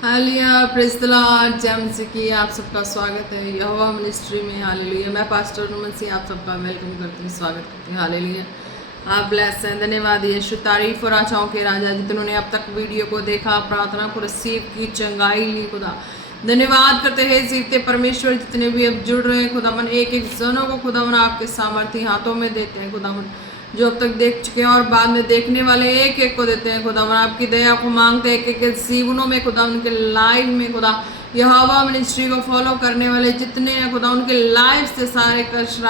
Hallelujah, praise the Lord. जय मसीह की आप सबका स्वागत है यहोवा मिनिस्ट्री में। हालेलुया, मैं पास्टर नुमन सिंह आप सबका वेलकम करती हूँ, स्वागत करती हूँ। हालेलुया, आप ब्लेस हैं। धन्यवाद यीशु, तारीफ और आशाओं के राजा, जिन्होंने अब तक वीडियो को देखा, प्रार्थना को रिसीव की, चंगाई ली। खुदा धन्यवाद करते हैं जीवते परमेश्वर, जितने भी अब जुड़ रहे हैं खुदावन, एक एक जनों को खुदावन आपके सामर्थ्य हाथों में देते हैं खुदावन, जो अब तक देख चुके हैं और बाद में देखने वाले एक एक को देते हैं खुदावन। आपकी दया को मांगते हैं एक एक जीवनों में खुदा, उनके लाइफ में खुदा, यहोवा मिनिस्ट्री को फॉलो करने वाले जितने हैं खुदा, उनके लाइफ से सारे कष्ट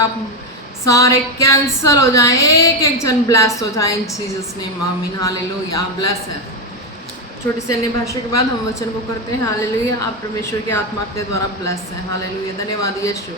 सारे कैंसल हो जाएं, एक एक जन ब्लेस हो जाए इन जीसस नेम, आमीन। हालेलुया, ब्लेस है। छोटी सी अन्य भाषा के बाद हम वचन को करते हैं। हालेलुया, आप परमेश्वर की आत्मा के द्वारा ब्लेस हैं। हालेलुया, धन्यवाद यीशु।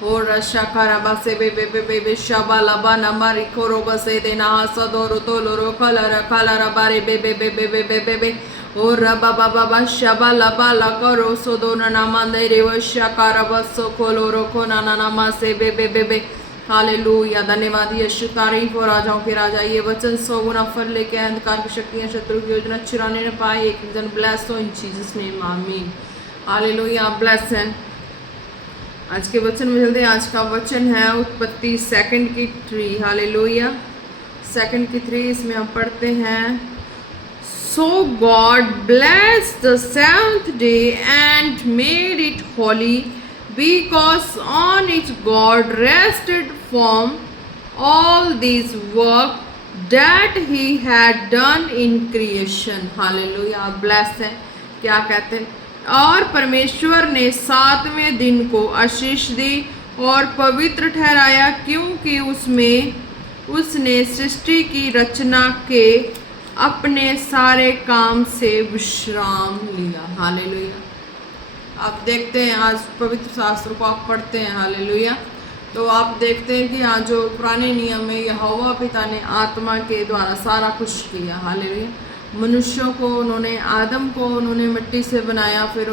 और रशाकारबा से बे शबा लबा नमर इकोरोबा से देना सदो रुतो लोरो कलर कलर बारे बे और रबा बाबा शबा लबा लकरो सोदो नामा दे रेव शकारबा सो कोलोरो को नामा से बे हालेलुया, धन्यवाद यीशु, तारीफ और राजाओं के राजा। ये वचन 100 गुना फल लेके अंधकार की शक्तियां शत्रु की योजना चुराने न पाए, एक जन ब्लेस हो इन जीसस नेम, आमीन। हालेलुया, ब्लेस है। आज के वचन में जल्दी, आज का वचन है उत्पत्ति 2 की 3। हालेलुया, 2 की 3, इसमें हम पढ़ते हैं, so God bless the 7th day and made it holy, because on it God rested from all this work that he had done in creation. Hallelujah, bless है। क्या कहते हैं, और परमेश्वर ने 7वें दिन को आशीष दी और पवित्र ठहराया, क्योंकि उसमें उसने सृष्टि की रचना के अपने सारे काम से विश्राम लिया। हालेलुया, आप देखते हैं आज पवित्र शास्त्र को आप पढ़ते हैं, हालेलुया, तो आप देखते हैं कि आज जो पुराने नियम में यहोवा पिता ने आत्मा के द्वारा सारा कुछ किया। हालेलुया, मनुष्यों को उन्होंने, आदम को उन्होंने मिट्टी से बनाया, फिर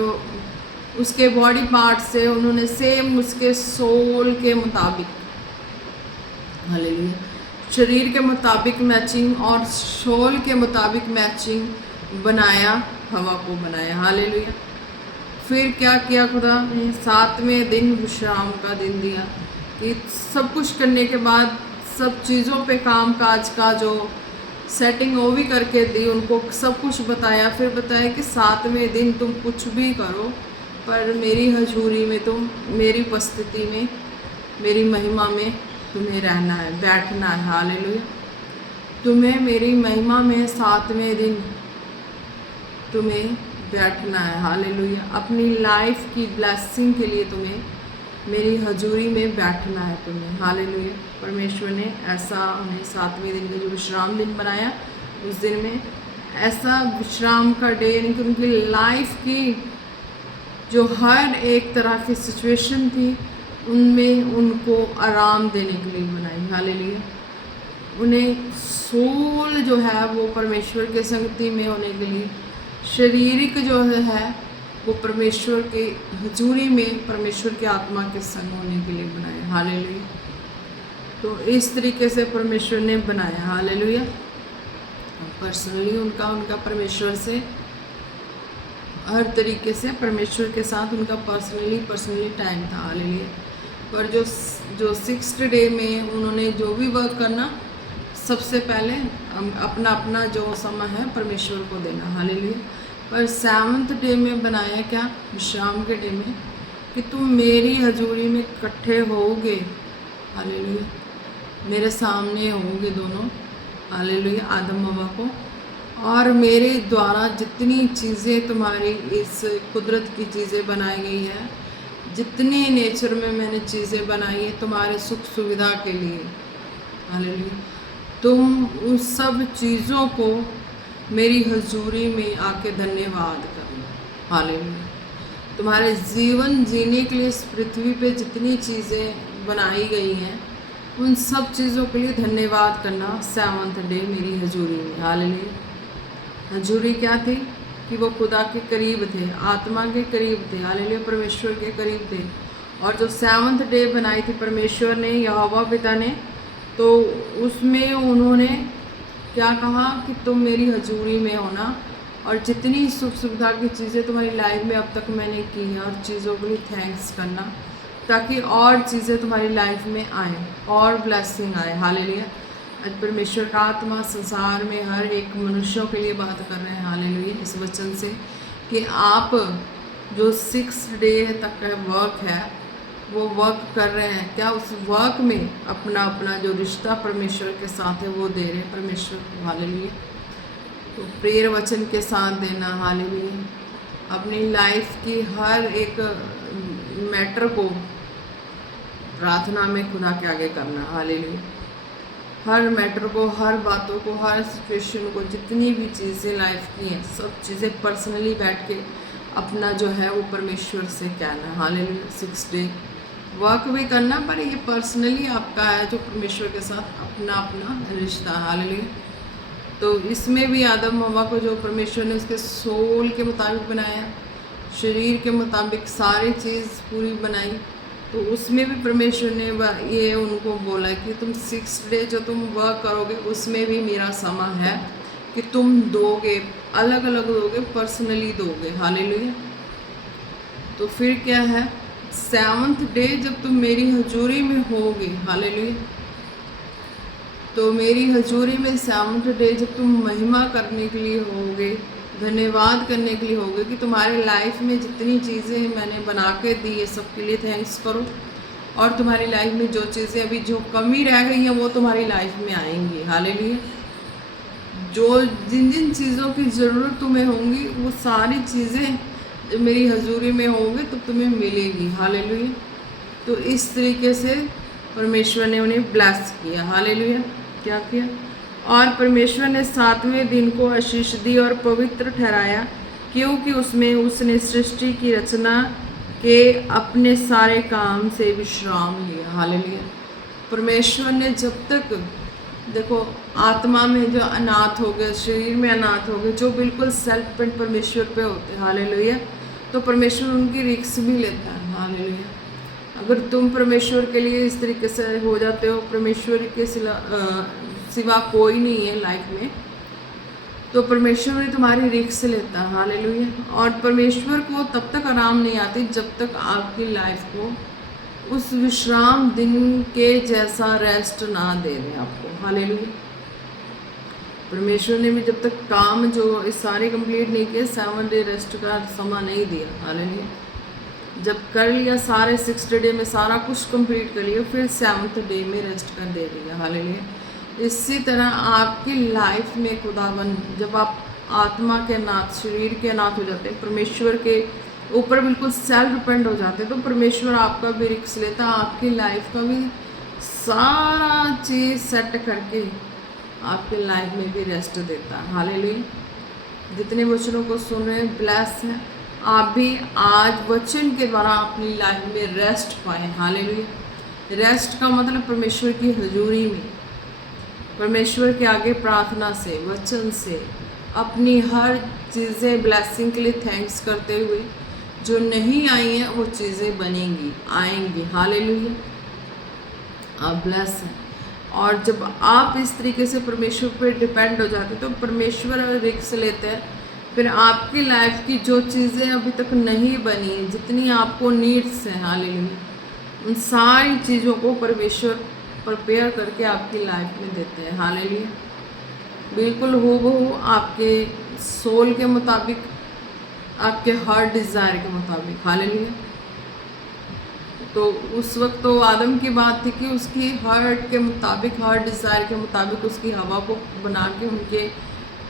उसके बॉडी पार्ट से उन्होंने सेम उसके सोल के मुताबिक, हालेलुया, शरीर के मुताबिक मैचिंग और सोल के मुताबिक मैचिंग बनाया, हवा को बनाया। हालेलुया, फिर क्या किया खुदा ने, 7वें दिन विश्राम का दिन दिया, कि सब कुछ करने के बाद सब चीज़ों पे काम काज का जो सेटिंग वो भी करके दी, उनको सब कुछ बताया, फिर बताया कि 7वें दिन तुम कुछ भी करो, पर मेरी हजूरी में तुम, मेरी उपस्थिति में, मेरी महिमा में तुम्हें रहना है, बैठना है। हालेलुया, तुम्हें मेरी महिमा में 7वें दिन तुम्हें बैठना है। हालेलुया, अपनी लाइफ की ब्लेसिंग के लिए तुम्हें मेरी हजूरी में बैठना है तुम्हें। हालेलुया, परमेश्वर ने ऐसा हमें 7वें दिन का जो विश्राम दिन बनाया, उस दिन में ऐसा विश्राम का डे, यानी कि उनकी लाइफ की जो हर एक तरह की सिचुएशन थी उनमें उनको आराम देने के लिए बनाई। हालेलुया, उन्हें सोल जो है वो परमेश्वर के संगति में होने के लिए, शारीरिक जो है वो परमेश्वर के हजूरी में परमेश्वर की आत्मा के संग होने के लिए बनाया। हालेलुया, तो इस तरीके से परमेश्वर ने बनाया। हालेलुया, पर्सनली उनका परमेश्वर से हर तरीके से परमेश्वर के साथ उनका पर्सनली टाइम था। हालेलुया, पर जो 6th डे में उन्होंने जो भी वर्क करना, सबसे पहले अपना अपना जो समय है परमेश्वर को देना। हालेलुया, पर 7th डे में बनाया क्या, विश्राम के डे में, कि तुम मेरी हजूरी में इकट्ठे होगे। हालेलुया, मेरे सामने होगे दोनों। हालेलुया, आदम हवा को, और मेरे द्वारा जितनी चीज़ें तुम्हारी इस कुदरत की चीज़ें बनाई गई है, जितनी नेचर में मैंने चीज़ें बनाई है तुम्हारे सुख सुविधा के लिए। हालेलुया, तुम उस सब चीज़ों को मेरी हजूरी में आके धन्यवाद करो। हालेलुया, तुम्हारे जीवन जीने के लिए इस पृथ्वी पे जितनी चीज़ें बनाई गई हैं, उन सब चीज़ों के लिए धन्यवाद करना 7th डे मेरी हजूरी में। हालेलुया, हजूरी क्या थी, कि वो खुदा के करीब थे, आत्मा के करीब थे। हालेलुया, परमेश्वर के करीब थे। और जो 7th डे बनाई थी परमेश्वर ने, यहोवा पिता ने, तो उसमें उन्होंने क्या कहा कि तुम मेरी हजूरी में होना, और जितनी सुख सुविधा की चीज़ें तुम्हारी लाइफ में अब तक मैंने की हैं, और चीज़ों के लिए थैंक्स करना, ताकि और चीज़ें तुम्हारी लाइफ में आएँ और ब्लेसिंग आए। हालेलुया। आज परमेश्वर का आत्मा संसार में हर एक मनुष्यों के लिए बात कर रहे हैं, हालेलुया, इस वचन से कि आप जो 6 डे तक का वर्क है वो वर्क कर रहे हैं, क्या उस वर्क में अपना अपना जो रिश्ता परमेश्वर के साथ है वो दे रहे हैं परमेश्वर को। हालेलुया। तो प्रेयर वचन के साथ देना, हालेलुया। अपनी लाइफ की हर एक मैटर को प्रार्थना में खुदा के आगे करना, हालेलुया। हर मैटर को, हर बातों को, हर सिचुएशन को, जितनी भी चीज़ें लाइफ की हैं, सब चीज़ें पर्सनली बैठ के अपना जो है वो परमेश्वर से कहना, हालेलुया। 6 डे वर्क भी करना, पर ये पर्सनली आपका है जो परमेश्वर के साथ अपना अपना रिश्ता, हालेलुया। तो इसमें भी आदम हवा को जो परमेश्वर ने उसके सोल के मुताबिक बनाया, शरीर के मुताबिक सारी चीज़ पूरी बनाई, तो उसमें भी परमेश्वर ने ये उनको बोला कि तुम 6 डे जो तुम वर्क करोगे उसमें भी मेरा समा है कि तुम दोगे, अलग अलग दोगे, पर्सनली दोगे, हालेलुया। तो फिर क्या है, 7th डे जब तुम मेरी हजूरी में होगे, हालेलुया, तो मेरी हजूरी में 7th डे जब तुम महिमा करने के लिए होगे, धन्यवाद करने के लिए होगे कि तुम्हारे लाइफ में जितनी चीज़ें मैंने बना के दी है सबके लिए थैंक्स करो, और तुम्हारी लाइफ में जो चीज़ें अभी जो कमी रह गई हैं वो तुम्हारी लाइफ में आएंगी, हालेलुया। जो जिन जिन चीज़ों की ज़रूरत तुम्हें होंगी वो सारी चीज़ें जब मेरी हजूरी में होंगे तो तुम्हें मिलेगी, हालेलुया। तो इस तरीके से परमेश्वर ने उन्हें ब्लेस किया, हालेलुया। क्या किया, और परमेश्वर ने 7वें दिन को आशीष दी और पवित्र ठहराया, क्योंकि उसमें उसने सृष्टि की रचना के अपने सारे काम से विश्राम लिया, हालेलुया। परमेश्वर ने जब तक, देखो, आत्मा में जो अनाथ हो गए, शरीर में अनाथ हो गए, जो बिल्कुल सेल्फ डिपेंड परमेश्वर पे होते हैं, हालेलुया, तो परमेश्वर उनकी रिस्क भी लेता है, हालेलुया। अगर तुम परमेश्वर के लिए इस तरीके से हो जाते हो, परमेश्वर के सिवा कोई नहीं है लाइफ में, तो परमेश्वर भी तुम्हारी रिस्क लेता है, हालेलुया। और परमेश्वर को तब तक आराम नहीं आती जब तक आपकी लाइफ को उस विश्राम दिन के जैसा रेस्ट ना दे दें आपको, हालेलुया। परमेश्वर ने भी जब तक काम जो इस सारे कंप्लीट नहीं किए, 7 डे रेस्ट का समय नहीं दिया, हालेलुया। जब कर लिया सारे 6 डे में सारा कुछ कंप्लीट कर लिया, फिर 7th डे में रेस्ट कर दे दिया, हालेलुया। इसी तरह आपकी लाइफ में खुदावन, जब आप आत्मा के अनाथ, शरीर के अनाथ हो जाते हैं, परमेश्वर के ऊपर बिल्कुल सेल्फ डिपेंड हो जाते हैं, तो परमेश्वर आपका भी रिस्क लेता, आपकी लाइफ का भी सारा चीज़ सेट करके आपके लाइफ में भी रेस्ट देता है, हालेलुया। जितने वचनों को सुन रहे हैं, ब्लेस हैं, आप भी आज वचन के द्वारा अपनी लाइफ में रेस्ट पाएँ, हालेलुया। रेस्ट का मतलब परमेश्वर की हजूरी में, परमेश्वर के आगे प्रार्थना से, वचन से, अपनी हर चीज़ें ब्लेसिंग के लिए थैंक्स करते हुए, जो नहीं आई हैं वो चीज़ें बनेंगी, आएंगी, हालेलुया। आप ब्लेस हैं, और जब आप इस तरीके से परमेश्वर पर डिपेंड हो जाते हैं तो परमेश्वर रिस्क लेते हैं, फिर आपकी लाइफ की जो चीज़ें अभी तक नहीं बनी, जितनी आपको नीड्स हैं, हालेलुया, उन सारी चीज़ों को परमेश्वर प्रिपेयर करके आपकी लाइफ में देते हैं, हालेलुया। बिल्कुल हूबहू आपके सोल के मुताबिक, आपके हार्ट डिज़ायर के मुताबिक, हालेलुया। तो उस वक्त तो आदम की बात थी कि उसकी हार्ट के मुताबिक, हार्ट डिज़ायर के मुताबिक उसकी हवा को बना के उनके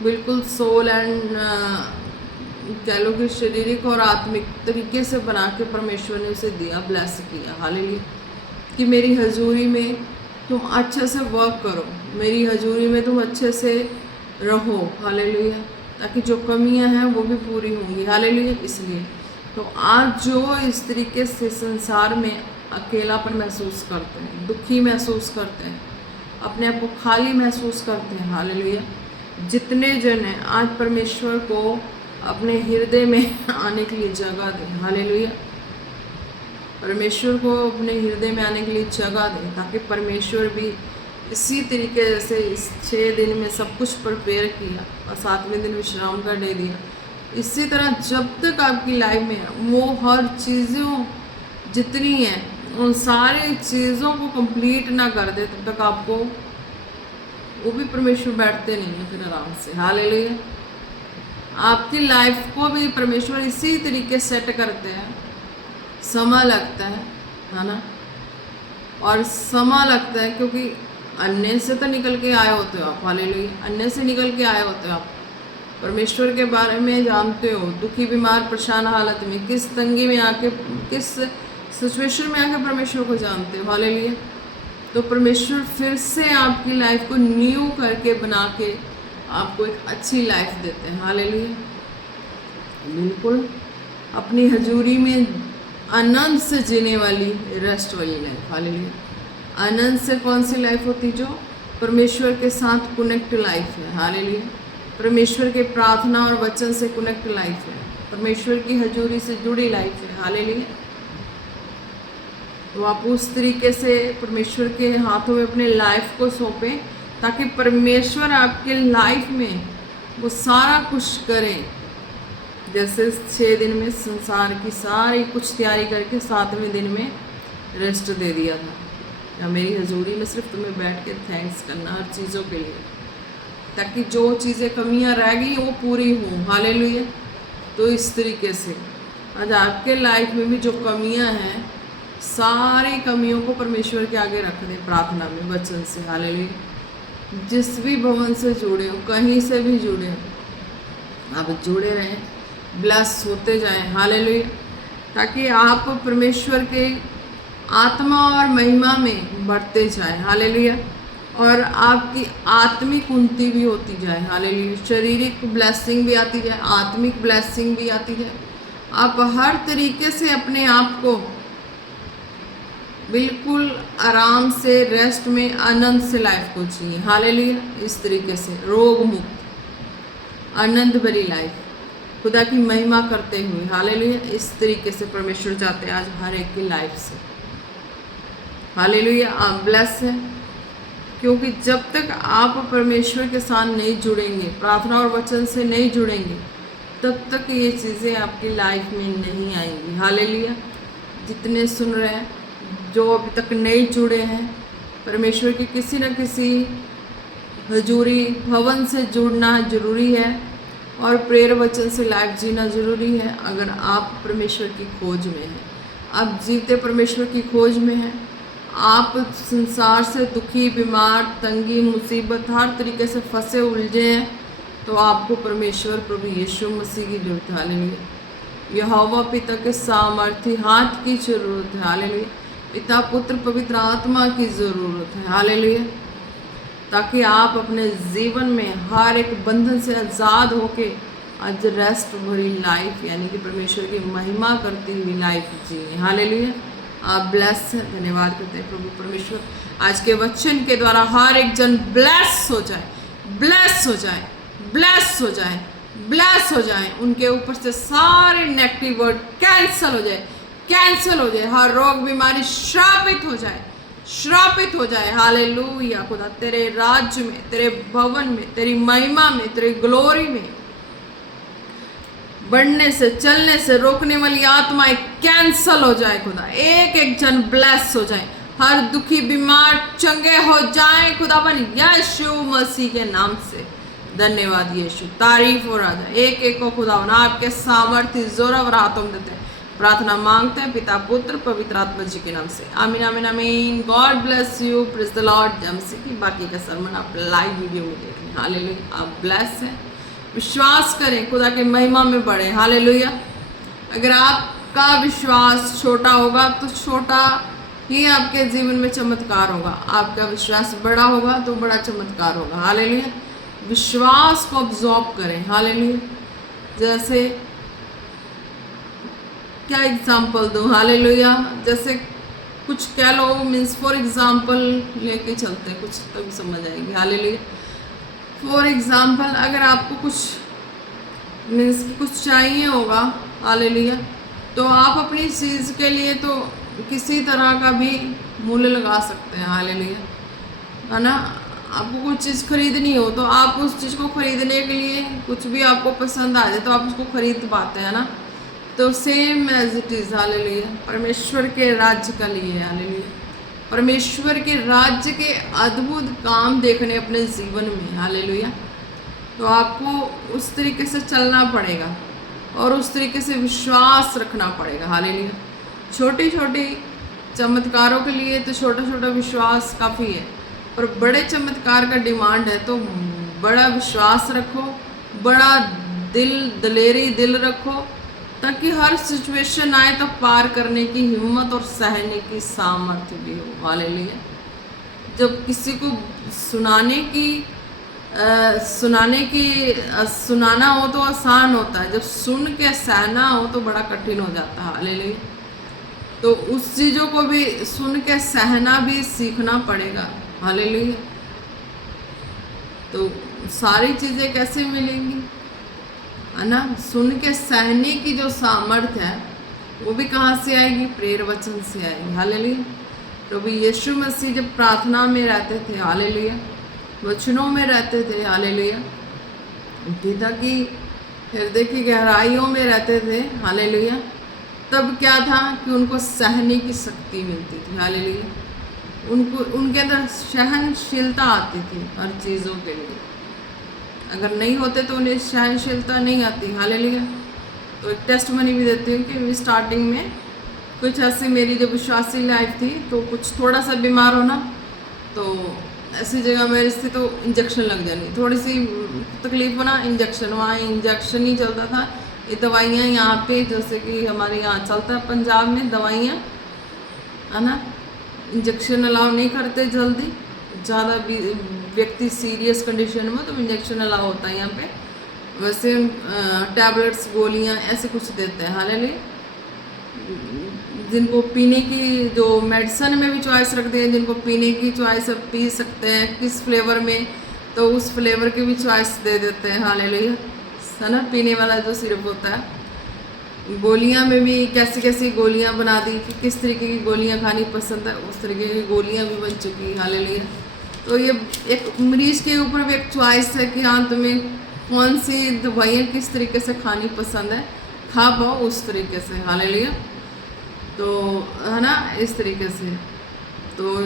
बिल्कुल सोल एंड कह लो कि शारीरिक और आत्मिक तरीके से बना के परमेश्वर ने उसे दिया, ब्लेस किया, हालेलुया, कि मेरी हजूरी में तुम अच्छे से वर्क करो, मेरी हजूरी में तुम अच्छे से रहो, हालेलुया, ताकि जो कमियां हैं वो भी पूरी होंगी, हालेलुया। इसलिए तो आज जो इस तरीके से संसार में अकेलापन महसूस करते हैं, दुखी महसूस करते हैं, अपने आप को खाली महसूस करते हैं, हालेलुया, जितने जन हैं आज परमेश्वर को अपने हृदय में आने के लिए जगह दें, हालेलुया। परमेश्वर को अपने हृदय में आने के लिए जगह दें, ताकि परमेश्वर भी इसी तरीके से इस 6 दिन में सब कुछ प्रिपेयर किया और 7वें दिन विश्राम का डे दिया। इसी तरह जब तक आपकी लाइफ में वो हर चीज़ों जितनी हैं उन सारी चीज़ों को कंप्लीट ना कर दे तब तक आपको वो भी परमेश्वर बैठते नहीं है फिर आराम से। हालेलुया। आपकी लाइफ को भी परमेश्वर इसी तरीके सेट करते हैं। समय लगता है ना, और समय लगता है क्योंकि अन्य से तो निकल के आए होते हो आप। हालेलुया। अन्य से निकल के आए होते हो आप, परमेश्वर के बारे में जानते हो। दुखी, बीमार, परेशान हालत में, किस तंगी में आके, किस सिचुएशन में आके परमेश्वर को जानते हो। हालेलुया। तो परमेश्वर फिर से आपकी लाइफ को न्यू करके बना के आपको एक अच्छी लाइफ देते हैं। हालेलुया। बिल्कुल अपनी हजूरी में आनंद से जीने वाली रेस्ट वाली लाइफ। हालेलुया। आनंद से कौन सी लाइफ होती? जो परमेश्वर के साथ कनेक्ट लाइफ है। हालेलुया। परमेश्वर के प्रार्थना और वचन से कनेक्ट लाइफ है, परमेश्वर की हजूरी से जुड़ी लाइफ है। हालेलुया। तो आप उस तरीके से परमेश्वर के हाथों में अपने लाइफ को सौंपें ताकि परमेश्वर आपके लाइफ में वो सारा कुछ करें। जैसे 6 दिन में संसार की सारी कुछ तैयारी करके 7वें दिन में रेस्ट दे दिया था, या मेरी हजूरी में सिर्फ तुम्हें बैठ के थैंक्स करना हर चीज़ों के लिए, ताकि जो चीज़ें कमियां रह गई वो पूरी हों। हालेलुया। तो इस तरीके से आज आपके लाइफ में भी जो कमियां हैं सारी कमियों को परमेश्वर के आगे रख दें प्रार्थना में, वचन से। हालेलुया। जिस भी भवन से जुड़े हो, कहीं से भी जुड़े हो, आप जुड़े रहें, ब्लेस होते जाएं। हालेलुया। ताकि आप परमेश्वर के आत्मा और महिमा में बढ़ते जाएं। हालेलुया। और आपकी आत्मिक उन्नति भी होती जाए। हालेलुया। शारीरिक ब्लेसिंग भी आती जाए, आत्मिक ब्लेसिंग भी आती जाए। आप हर तरीके से अपने आप को बिल्कुल आराम से, रेस्ट में, आनंद से लाइफ को जिए। हालेलुया। इस तरीके से रोग मुक्त, आनंद भरी लाइफ, खुदा की महिमा करते हुए। हालेलुया। इस तरीके से परमेश्वर चाहते हैं आज हर एक की लाइफ से। हालेलुया। आप ब्लेस हैं, क्योंकि जब तक आप परमेश्वर के साथ नहीं जुड़ेंगे, प्रार्थना और वचन से नहीं जुड़ेंगे, तब तक ये चीज़ें आपकी लाइफ में नहीं आएंगी। हालेलुया। जितने सुन रहे हैं, जो अभी तक नहीं जुड़े हैं, परमेश्वर की किसी न किसी हजूरी भवन से जुड़ना जरूरी है और प्रेयर वचन से लाइफ जीना जरूरी है। अगर आप परमेश्वर की खोज में हैं, आप जीते परमेश्वर की खोज में हैं, आप संसार से दुखी, बीमार, तंगी, मुसीबत, हर तरीके से फंसे उलझे हैं, तो आपको परमेश्वर प्रभु यीशु मसीह की जरूरत है। हालेलुया। यहोवा पिता के सामर्थी हाथ की जरूरत है। हालेलुया। पिता, पुत्र, पवित्र आत्मा की ज़रूरत है। हालेलुया। ताकि आप अपने जीवन में हर एक बंधन से आज़ाद होके आज रेस्ट भरी लाइफ, यानी कि परमेश्वर की महिमा करती हुई लाइफ जिए। हालेलुया। आप ब्लेस हैं। धन्यवाद करते हैं प्रभु परमेश्वर, आज के वचन के द्वारा हर एक जन ब्लेस हो जाए, ब्लेस हो जाए, ब्लेस हो जाए, ब्लेस हो जाए। उनके ऊपर से सारे नेगेटिव वर्ड कैंसिल हो जाए, कैंसिल हो जाए। हर रोग बीमारी श्रापित हो जाए, श्रापित हो जाए। हालेलुया। खुदा तेरे राज्य में, तेरे भवन में, तेरी महिमा में, तेरी ग्लोरी में बढ़ने से, चलने से रोकने वाली आत्माएं कैंसल हो जाए। खुदा एक एक जन ब्लेस हो जाए, हर दुखी बीमार चंगे हो जाए खुदा बन यीशु मसीह के नाम से। धन्यवाद यीशु, तारीफ हो राजा। एक एक को खुदा आपके सामर्थ्य जोर हाथों में देते हैं, प्रार्थना मांगते हैं पिता, पुत्र, पवित्र आत्मा जी के नाम से। आमीन, आमीन, आमीन। God bless you. Praise the lord. जमसे की बाकी का सरमन आप लाइव वीडियो में देख लें। हालेलुया। आप ब्लेस हैं। विश्वास करें, खुदा के महिमा में बढ़े। हालेलुया। अगर आपका विश्वास छोटा होगा तो छोटा ही आपके जीवन में चमत्कार होगा, आपका विश्वास बड़ा होगा तो बड़ा चमत्कार होगा। हालेलुया। विश्वास को ऑब्जॉर्व करें। हालेलुया। जैसे क्या एग्जाम्पल दूँ? हालेलुया। जैसे कुछ कह लो, मीन्स फॉर एग्जाम्पल लेके चलते हैं, कुछ तभी समझ आएगी। हालेलुया। फॉर एग्जाम्पल अगर आपको कुछ मीन्स कुछ चाहिए होगा, हालेलुया, तो आप अपनी चीज़ के लिए तो किसी तरह का भी मूल्य लगा सकते हैं। हालेलुया। है ना। आपको कुछ चीज़ खरीदनी हो तो आप उस चीज़ को खरीदने के लिए कुछ भी आपको पसंद आ जाए तो आप उसको खरीद पाते हैं ना। तो same as it is, hallelujah, परमेश्वर के राज्य का लिए, हालेलुया, परमेश्वर के राज्य के अद्भुत काम देखने अपने जीवन में, हालेलुया। तो आपको उस तरीके से चलना पड़ेगा और उस तरीके से विश्वास रखना पड़ेगा, हालेलुया। छोटी छोटी चमत्कारों के लिए तो छोटा छोटा विश्वास काफ़ी है, पर बड़े चमत्कार का डिमांड है तो बड़ा विश्वास रखो, बड़ा दिलेरी दिल रखो, ताकि हर सिचुएशन आए तो पार करने की हिम्मत और सहने की सामर्थ्य भी हो, हालेलुया। जब किसी को सुनाना हो तो आसान होता है, जब सुन के सहना हो तो बड़ा कठिन हो जाता है, हालेलुया। तो उस चीज़ों को भी सुन के सहना भी सीखना पड़ेगा, हालेलुया। तो सारी चीज़ें कैसे मिलेंगी, है ना। सुन के सहने की जो सामर्थ्य है वो भी कहाँ से आएगी, प्रेर वचन से आएगी, हालेलुया। प्रभु यीशु मसीह जब प्रार्थना में रहते थे, हालेलुया, वचनों में रहते थे, हालेलुया, पिता की हृदय की गहराइयों में रहते थे, हालेलुया, तब क्या था कि उनको सहने की शक्ति मिलती थी, हालेलुया। उनके अंदर सहनशीलता आती थी हर चीज़ों के लिए। अगर नहीं होते तो उन्हें सहनशीलता नहीं आती, हालेलुया। तो एक टेस्ट मनी भी देती हूँ कि स्टार्टिंग में कुछ ऐसी मेरी जो विश्वासी लाइफ थी, तो कुछ थोड़ा सा बीमार होना, तो ऐसी जगह मेरी स्थिति तो इंजेक्शन लग जानी, थोड़ी सी तकलीफ होना, इंजेक्शन, वहाँ इंजेक्शन ही चलता था। ये दवाइयाँ यहाँ पे जैसे कि हमारे यहाँ चलता है पंजाब में दवाइयाँ, है ना, इंजेक्शन अलाउ नहीं करते जल्दी, ज़्यादा व्यक्ति सीरियस कंडीशन में तो इंजेक्शन अलाउ होता है यहाँ पे। वैसे टैबलेट्स, गोलियाँ ऐसे कुछ देते हैं, हालेलुया। जिनको पीने की जो मेडिसिन में भी चॉइस रखते हैं, जिनको पीने की चॉइस पी सकते हैं किस फ्लेवर में, तो उस फ्लेवर की भी चॉइस दे देते हैं, हालेलुया, है ना। पीने वाला जो सिरप होता है, गोलियां में भी कैसी कैसी गोलियां बना दी कि किस तरीके की गोलियां खानी पसंद है, उस तरीके की गोलियां भी बन चुकी, हालेलुया। तो ये एक मरीज के ऊपर भी एक चॉइस है कि हाँ तुम्हें कौन सी दवाइयाँ किस तरीके से खानी पसंद है, खा पाओ उस तरीके से, हालेलुया। तो है ना, इस तरीके से। तो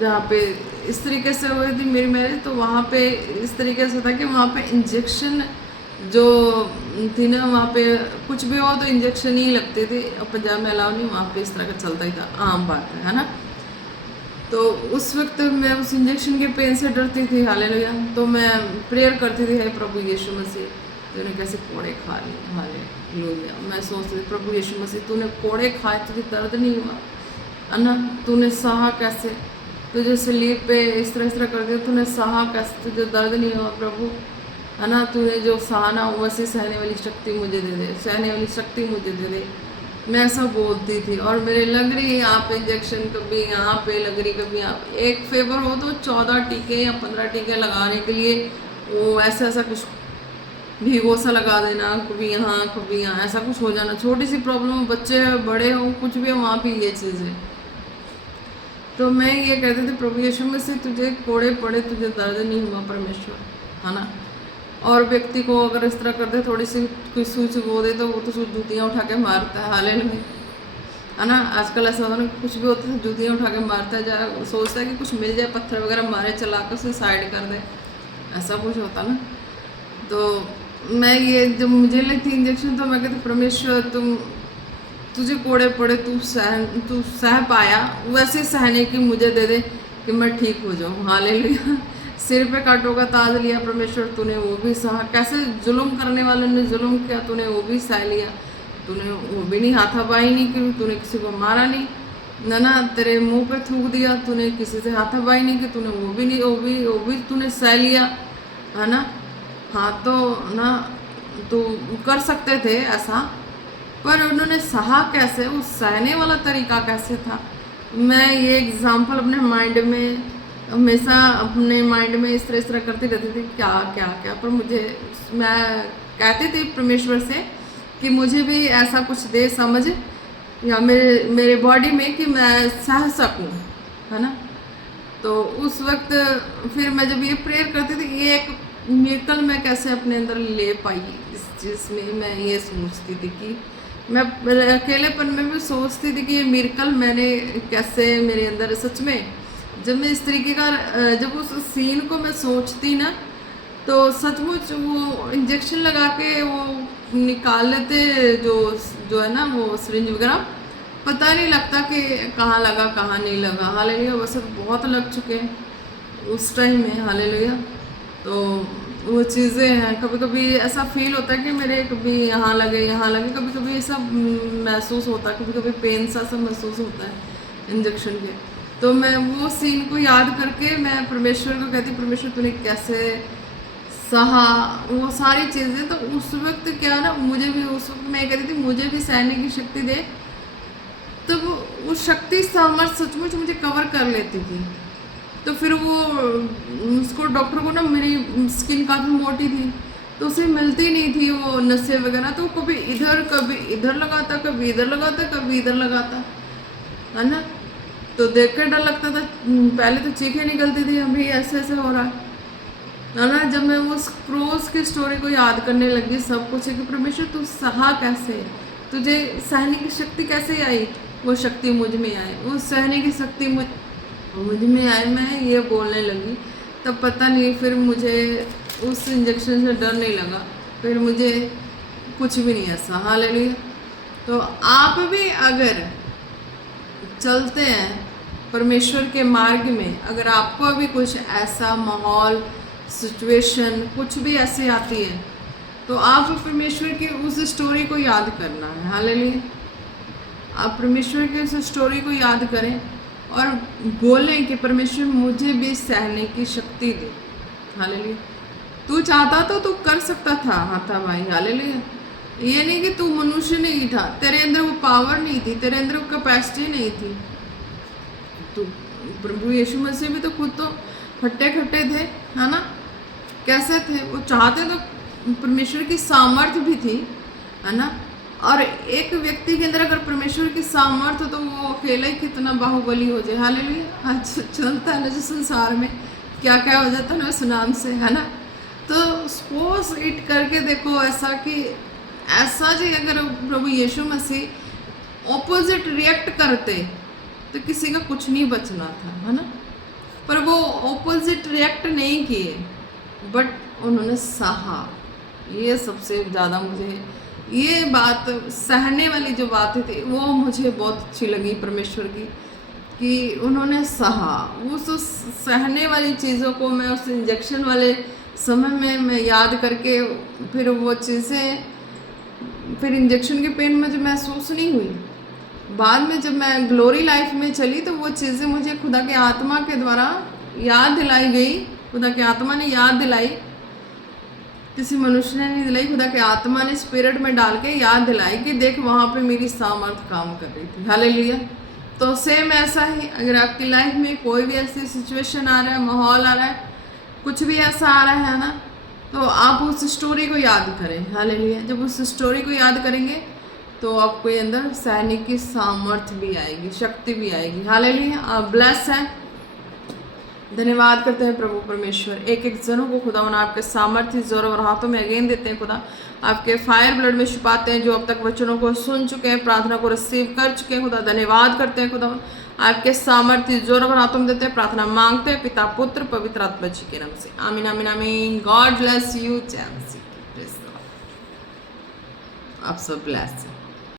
जहाँ पे इस तरीके से हुई थी मेरी मैरिज, तो वहाँ पे इस तरीके से था कि वहाँ पे इंजेक्शन जो थी ना, वहाँ पे कुछ भी हो तो इंजेक्शन ही लगते थे, और पंजाब में अलाउ नहीं, वहाँ पे इस तरह का चलता ही था, आम बात है ना। तो उस वक्त मैं उस इंजेक्शन के पेन से डरती थी, हालेलुया। तो मैं प्रेयर करती थी, हे प्रभु यीशु मसीह तूने कैसे कोड़े खा लिए, हालेलुया। मैं सोचती थी प्रभु यीशु मसीह तूने कोड़े खाए, तुझे दर्द नहीं हुआ, है ना, तूने सहा कैसे, तुझे सलीब पे इस तरह कर दिया, तूने सहा कैसे, तुझे दर्द नहीं हुआ प्रभु, है ना। तूने जो सहना वैसे सहने वाली शक्ति मुझे दे दे, सहने वाली शक्ति मुझे दे दे। मैं ऐसा बोलती थी, और मेरे लग रही है यहाँ पे इंजेक्शन, कभी यहाँ पे लग रही, कभी यहाँ पे। एक फेवर हो तो 14 टीके या 15 टीके लगाने के लिए वो ऐसा कुछ भीगो सा लगा देना, कभी यहाँ ऐसा कुछ हो जाना। छोटी सी प्रॉब्लम, बच्चे बड़े हो कुछ भी हो, वहाँ पे ये चीज़ है। तो मैं ये कहती थी प्रभु यीशु मसीह तुझे कोड़े पड़े, तुझे दर्द नहीं हुआ परमेश्वर, है ना। और व्यक्ति को अगर इस तरह करते, थोड़ी सी कोई सूच वो दे तो वो तो जूतियाँ उठा के मारता है, हालेलुया, है ना। आजकल ऐसा होता है, कुछ भी होता है जूतियाँ उठा के मारता है, जा सोचता है कि कुछ मिल जाए, पत्थर वगैरह मारे चला कर उसे साइड कर दे, ऐसा कुछ होता ना। तो मैं ये जब मुझे लगती इंजेक्शन, तो मैं कहती परमेश्वर तुझे कोड़े पड़े, तू सह पाया, वैसे सहने की मुझे दे दे कि मैं ठीक हो जाऊँ, हालेलुया। सिर पे कांटों का ताज लिया परमेश्वर, तूने वो भी सहा। कैसे जुल्म करने वाले ने जुल्म किया, तूने वो भी सह लिया, तूने वो भी नहीं हाथापाई नहीं की, तूने किसी को मारा नहीं, ना तेरे मुंह पे थूक दिया, तूने किसी से हाथापाई नहीं की, तूने वो भी तूने सह लिया, है ना। हाँ, तो ना तो कर सकते थे ऐसा, पर उन्होंने सहा कैसे, वो सहने वाला तरीका कैसे था। मैं ये एग्जाम्पल अपने माइंड में हमेशा अपने माइंड में इस तरह करती रहती थी, क्या, पर मैं कहती थी परमेश्वर से कि मुझे भी ऐसा कुछ दे समझ या मेरे बॉडी में कि मैं सह सकूं, है ना। तो उस वक्त फिर मैं जब ये प्रेयर करती थी, ये एक मिरेकल मैं कैसे अपने अंदर ले पाई, इस चीज़ में मैं ये सोचती थी कि मैं अकेलेपन में भी सोचती थी कि ये मिरेकल मैंने कैसे मेरे अंदर, सच में जब मैं इस तरीके का जब उस सीन को मैं सोचती ना, तो सचमुच वो इंजेक्शन लगा के वो निकाल लेते जो जो है ना वो सिरिंज वगैरह, पता नहीं लगता कि कहाँ लगा कहाँ नहीं लगा। हालेलुया, वैसे तो बहुत लग चुके हैं उस टाइम में। हालेलुया, तो वो चीज़ें हैं, कभी कभी ऐसा फील होता है कि मेरे कभी यहाँ लगे, कभी कभी ऐसा महसूस होता है, कभी कभी पेन सा महसूस होता है इंजेक्शन के। तो मैं वो सीन को याद करके मैं परमेश्वर को कहती, परमेश्वर तूने कैसे सहा वो सारी चीज़ें। तो उस वक्त क्या ना, मुझे भी उस वक्त मैं कहती थी मुझे भी सहने की शक्ति दे, तो वो शक्ति सामर्थ सचमुच मुझे कवर कर लेती थी। तो फिर वो उसको डॉक्टर को ना, मेरी स्किन काफ़ी मोटी थी तो उसे मिलती नहीं थी वो नसें वगैरह, तो कभी इधर लगाता, कभी इधर लगाता, कभी इधर लगाता, है ना। तो देख कर डर लगता था, पहले तो चीखें निकलती थी, अभी ऐसे ऐसे हो रहा है ना। जब मैं उस क्रोस की स्टोरी को याद करने लगी, सब कुछ है कि परमेश्वर तू सहा कैसे, तुझे सहने की शक्ति कैसे आई, वो शक्ति मुझ में आई, वो सहने की शक्ति मुझ में आई। मैं ये बोलने लगी, तब पता नहीं फिर मुझे उस इंजेक्शन से डर नहीं लगा, फिर मुझे कुछ भी नहीं ऐसा। हालेलुया। तो आप भी अगर चलते हैं परमेश्वर के मार्ग में, अगर आपको अभी कुछ ऐसा माहौल, सिचुएशन कुछ भी ऐसे आती है, तो आप परमेश्वर की उस स्टोरी को याद करना है। हालेलुया, आप परमेश्वर की उस स्टोरी को याद करें और बोलें कि परमेश्वर मुझे भी सहने की शक्ति दे। हालेलुया, तू चाहता तो तू कर सकता था, हाँ था भाई। हालेलुया, ये नहीं कि तू मनुष्य नहीं था, तेरे अंदर वो पावर नहीं थी, तेरे अंदर वो कैपेसिटी नहीं थी। तो प्रभु यीशु मसीह भी तो खुद तो खट्टे खट्टे थे, है ना। कैसे थे वो, चाहते तो परमेश्वर की सामर्थ्य भी थी, है ना। और एक व्यक्ति के अंदर अगर परमेश्वर की सामर्थ्य, तो वो अकेला ही कितना बाहुबली हो जाए। हालेलुया, आज चलता है ना जो संसार में क्या क्या हो जाता है ना उस नाम से, है ना। तो सपोज इट करके देखो ऐसा कि ऐसा जी अगर प्रभु यीशु मसीह ऑपोजिट रिएक्ट करते तो किसी का कुछ नहीं बचना था, है ना। पर वो ऑपोजिट रिएक्ट नहीं किए, बट उन्होंने सहा। ये सबसे ज़्यादा मुझे ये बात, सहने वाली जो बातें थी वो मुझे बहुत अच्छी लगी परमेश्वर की, कि उन्होंने सहा। उस सहने वाली चीज़ों को मैं उस इंजेक्शन वाले समय में मैं याद करके, फिर वो चीज़ें, फिर इंजेक्शन के पेन मुझे महसूस नहीं हुई। बाद में जब मैं ग्लोरी लाइफ में चली, तो वो चीज़ें मुझे खुदा के आत्मा के द्वारा याद दिलाई गई। खुदा के आत्मा ने याद दिलाई, किसी मनुष्य ने नहीं दिलाई, खुदा के आत्मा ने स्पिरिट में डाल के याद दिलाई कि देख वहाँ पे मेरी सामर्थ काम कर रही थी। हालेलुया। तो सेम ऐसा ही अगर आपकी लाइफ में कोई भी ऐसी सिचुएशन आ रहा है, माहौल आ रहा है, कुछ भी ऐसा आ रहा है ना, तो आप उस स्टोरी को याद करें। हालेलुया। जब उस स्टोरी को याद करेंगे तो आपके अंदर सहने की सामर्थ्य भी आएगी, शक्ति भी आएगी। हालेलुया। आप ब्लेस हैं। धन्यवाद करते हैं प्रभु परमेश्वर। एक एक जनों को खुदा आपके सामर्थ्य, जोर और हाथों में अगेन देते हैं। खुदा आपके फायर ब्लड में छुपाते हैं। जो अब तक वचनों को सुन चुके हैं, प्रार्थना को रिसीव कर चुके हैं, खुदा धन्यवाद करते हैं। खुदा आपके सामर्थ्य, जोर और हाथों में देते हैं। प्रार्थना मांगते हैं पिता, पुत्र, पवित्र आत्मा जी के नाम से। आमीन, आमीन, आमीन। God bless you. आप सब ब्लेस हैं।